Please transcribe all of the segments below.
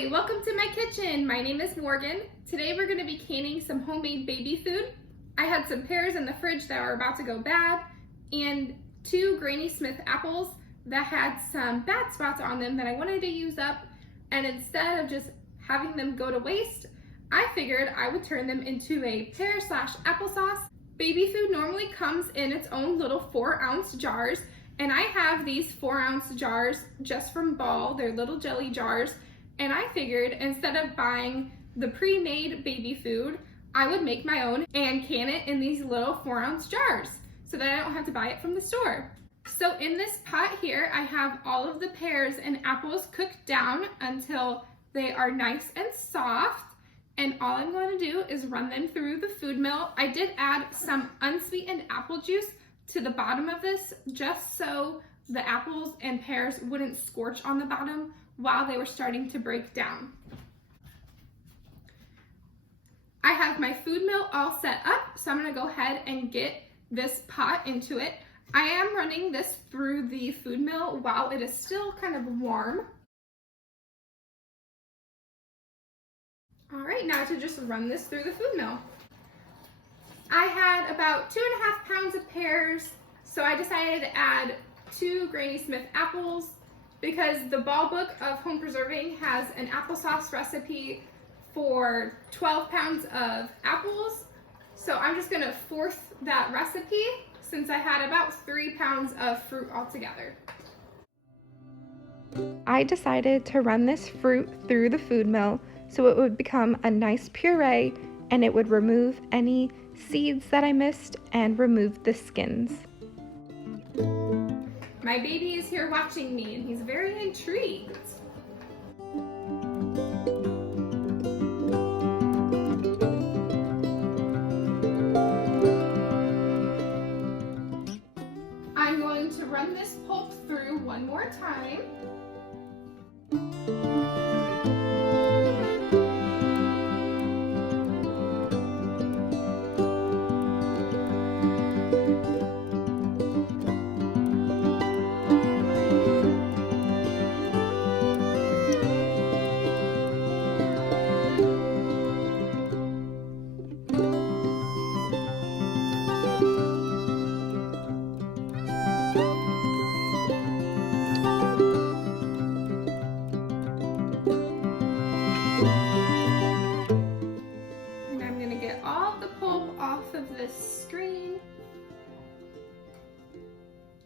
Hi, welcome to my kitchen. My name is Morgan. Today we're going to be canning some homemade baby food. I had some pears in the fridge that were about to go bad and 2 Granny Smith apples that had some bad spots on them that I wanted to use up, and instead of just having them go to waste, I figured I would turn them into a pear/applesauce. Baby food normally comes in its own little 4-ounce jars, and I have these 4-ounce jars just from Ball. They're little jelly jars, and I figured instead of buying the pre-made baby food, I would make my own and can it in these little 4-ounce jars so that I don't have to buy it from the store. So in this pot here, I have all of the pears and apples cooked down until they are nice and soft. And all I'm going to do is run them through the food mill. I did add some unsweetened apple juice to the bottom of this just so the apples and pears wouldn't scorch on the bottom while they were starting to break down. I have my food mill all set up, so I'm going to go ahead and get this pot into it. I am running this through the food mill while it is still kind of warm. All right, now to just run this through the food mill. I had about 2.5 pounds of pears, so I decided to add 2 Granny Smith apples because the Ball Book of Home Preserving has an applesauce recipe for 12 pounds of apples. So I'm just gonna fourth that recipe since I had about 3 pounds of fruit altogether. I decided to run this fruit through the food mill so it would become a nice puree and it would remove any seeds that I missed and remove the skins. My baby is here watching me and he's very intrigued. I'm going to run this pulp through one more time.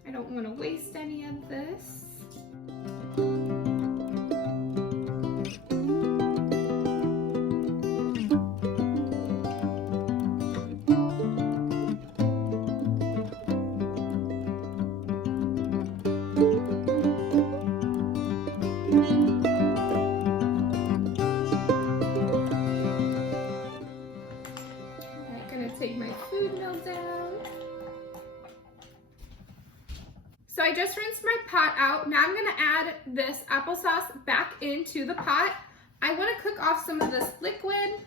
I don't want to waste any of this. I'm going to take my food mill down. So I just rinsed my pot out. Now I'm going to add this applesauce back into the pot. I want to cook off some of this liquid.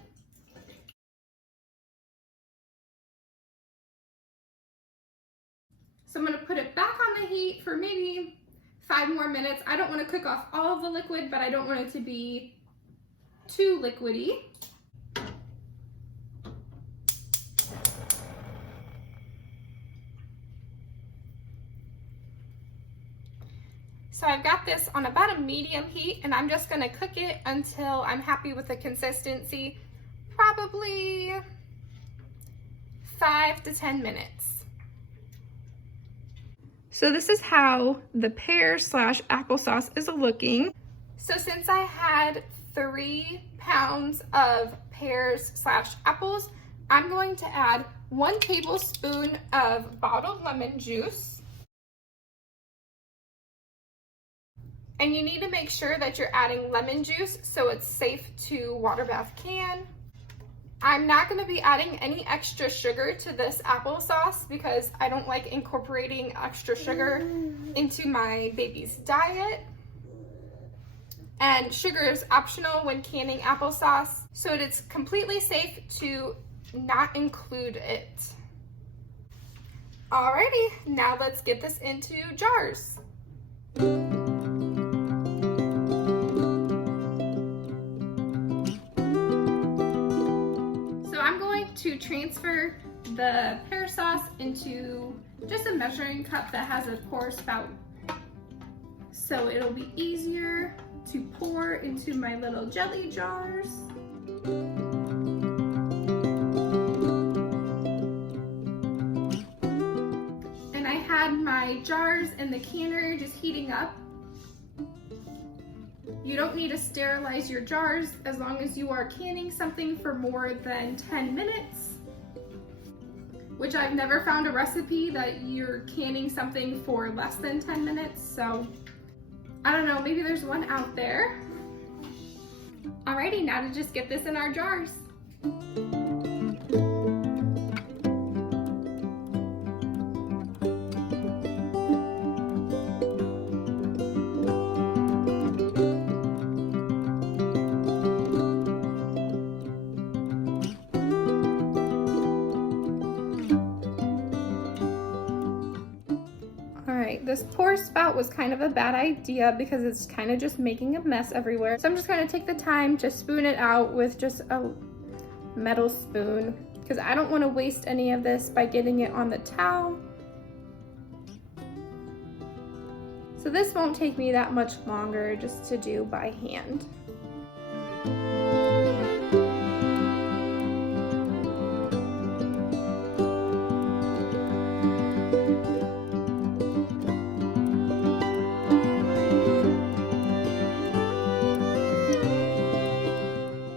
So I'm going to put it back on the heat for maybe 5 more minutes. I don't want to cook off all of the liquid, but I don't want it to be too liquidy. So I've got this on about a medium heat and I'm just gonna cook it until I'm happy with the consistency, probably 5 to 10 minutes. So this is how the pear/applesauce is looking. So since I had 3 pounds of pears/apples, I'm going to add 1 tablespoon of bottled lemon juice. And you need to make sure that you're adding lemon juice so it's safe to water bath can. I'm not going to be adding any extra sugar to this applesauce because I don't like incorporating extra sugar into my baby's diet. And sugar is optional when canning applesauce, so it's completely safe to not include it. Alrighty, now let's get this into jars. to transfer the pear sauce into just a measuring cup that has a pour spout. So it'll be easier to pour into my little jelly jars. And I had my jars in the canner just heating up. You don't need to sterilize your jars as long as you are canning something for more than 10 minutes, which I've never found a recipe that you're canning something for less than 10 minutes, so I don't know, maybe there's one out there. Alrighty, now to just get this in our jars. This pour spout was kind of a bad idea because it's kind of just making a mess everywhere. So I'm just going to take the time to spoon it out with just a metal spoon because I don't want to waste any of this by getting it on the towel. So this won't take me that much longer just to do by hand.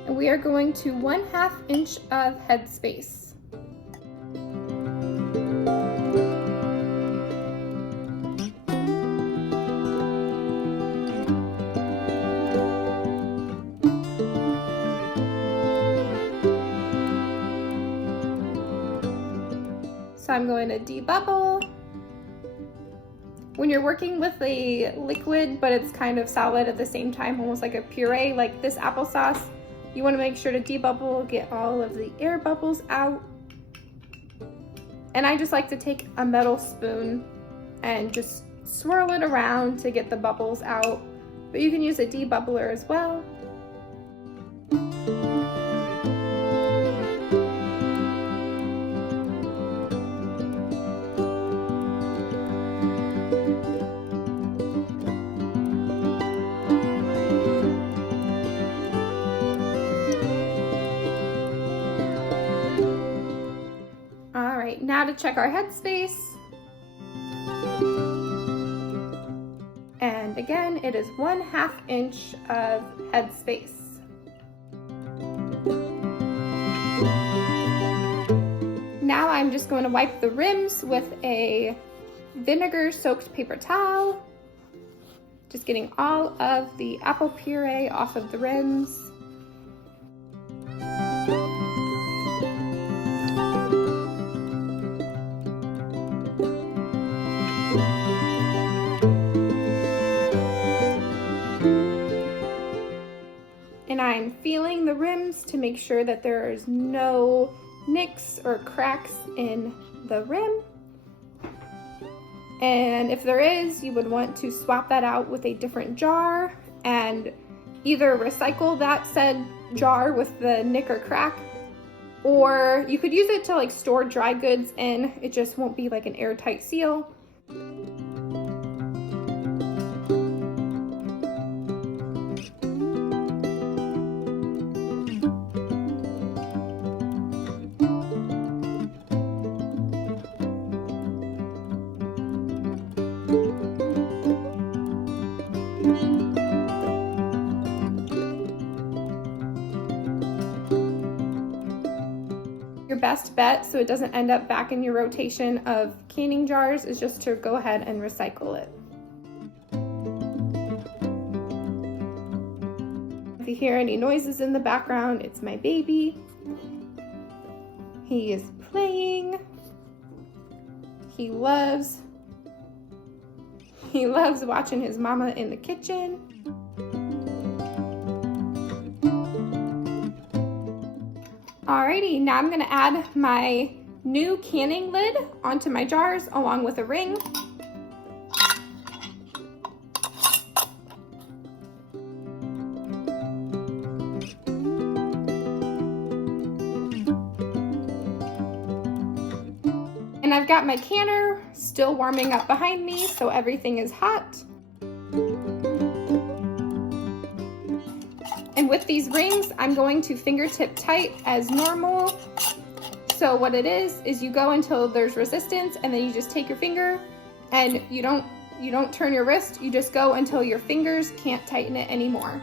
We are going to 1/2 inch of headspace. So I'm going to debubble. When you're working with a liquid, but it's kind of solid at the same time, almost like a puree, like this applesauce, you want to make sure to debubble, get all of the air bubbles out. And I just like to take a metal spoon and just swirl it around to get the bubbles out. But you can use a debubbler as well. Now to check our headspace. And again, it is 1/2 inch of headspace. Now I'm just going to wipe the rims with a vinegar soaked paper towel. Just getting all of the apple puree off of the rims. And I'm feeling the rims to make sure that there's no nicks or cracks in the rim. And if there is, you would want to swap that out with a different jar and either recycle that said jar with the nick or crack, or you could use it to like store dry goods in. It just won't be like an airtight seal. Your best bet, so it doesn't end up back in your rotation of canning jars, is just to go ahead and recycle it. If you hear any noises in the background, it's my baby. He is playing. He loves watching his mama in the kitchen. Alrighty, now I'm gonna add my new canning lid onto my jars along with a ring. And I've got my canner still warming up behind me, so everything is hot. And with these rings, I'm going to fingertip tight as normal. So what it is you go until there's resistance, and then you just take your finger, and you don't turn your wrist, you just go until your fingers can't tighten it anymore.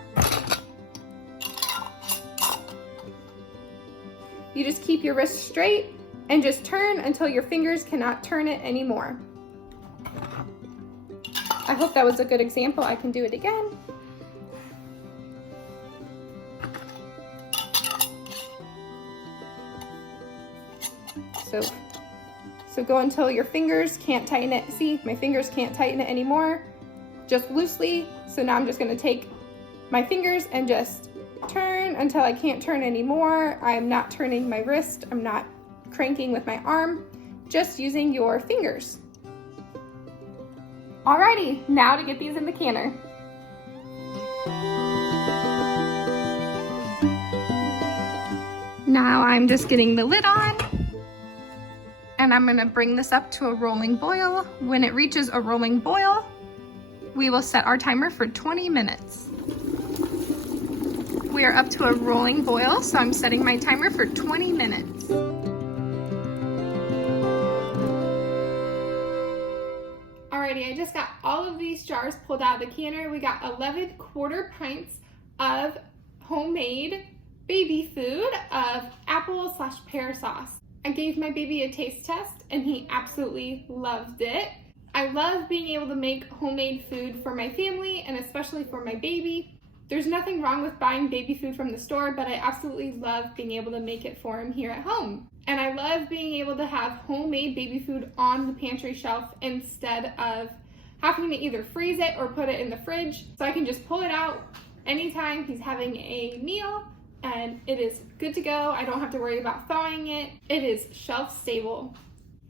You just keep your wrist straight and just turn until your fingers cannot turn it anymore. I hope that was a good example. I can do it again. So go until your fingers can't tighten it. See, my fingers can't tighten it anymore, just loosely. So now I'm just gonna take my fingers and just turn until I can't turn anymore. I'm not turning my wrist, I'm not cranking with my arm, just using your fingers. Alrighty, now to get these in the canner. Now I'm just getting the lid on, and I'm gonna bring this up to a rolling boil. When it reaches a rolling boil, we will set our timer for 20 minutes. We are up to a rolling boil, so I'm setting my timer for 20 minutes. Alrighty, I just got all of these jars pulled out of the canner. We got 11 quarter pints of homemade baby food of apple/pear sauce. I gave my baby a taste test and he absolutely loved it. I love being able to make homemade food for my family and especially for my baby. There's nothing wrong with buying baby food from the store, but I absolutely love being able to make it for him here at home. And I love being able to have homemade baby food on the pantry shelf instead of having to either freeze it or put it in the fridge. So I can just pull it out anytime he's having a meal and it is good to go. I don't have to worry about thawing it. It is shelf stable.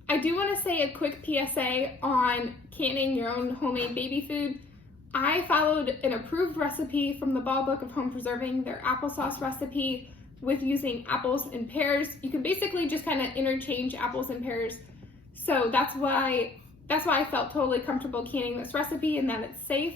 I do want to say a quick PSA on canning your own homemade baby food. I followed an approved recipe from the Ball Book of Home Preserving, their applesauce recipe with using apples and pears. You can basically just kind of interchange apples and pears. So that's why I felt totally comfortable canning this recipe and that it's safe.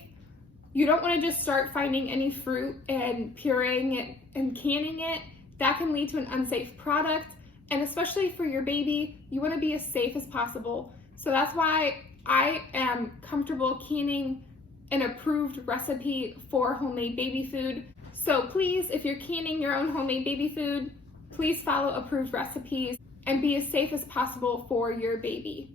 You don't want to just start finding any fruit and pureeing it and canning it. That can lead to an unsafe product. And especially for your baby, you want to be as safe as possible. So that's why I am comfortable canning an approved recipe for homemade baby food. So please, if you're canning your own homemade baby food, please follow approved recipes and be as safe as possible for your baby.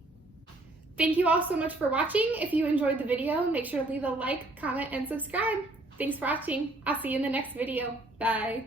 Thank you all so much for watching. If you enjoyed the video, make sure to leave a like, comment, and subscribe. Thanks for watching. I'll see you in the next video. Bye.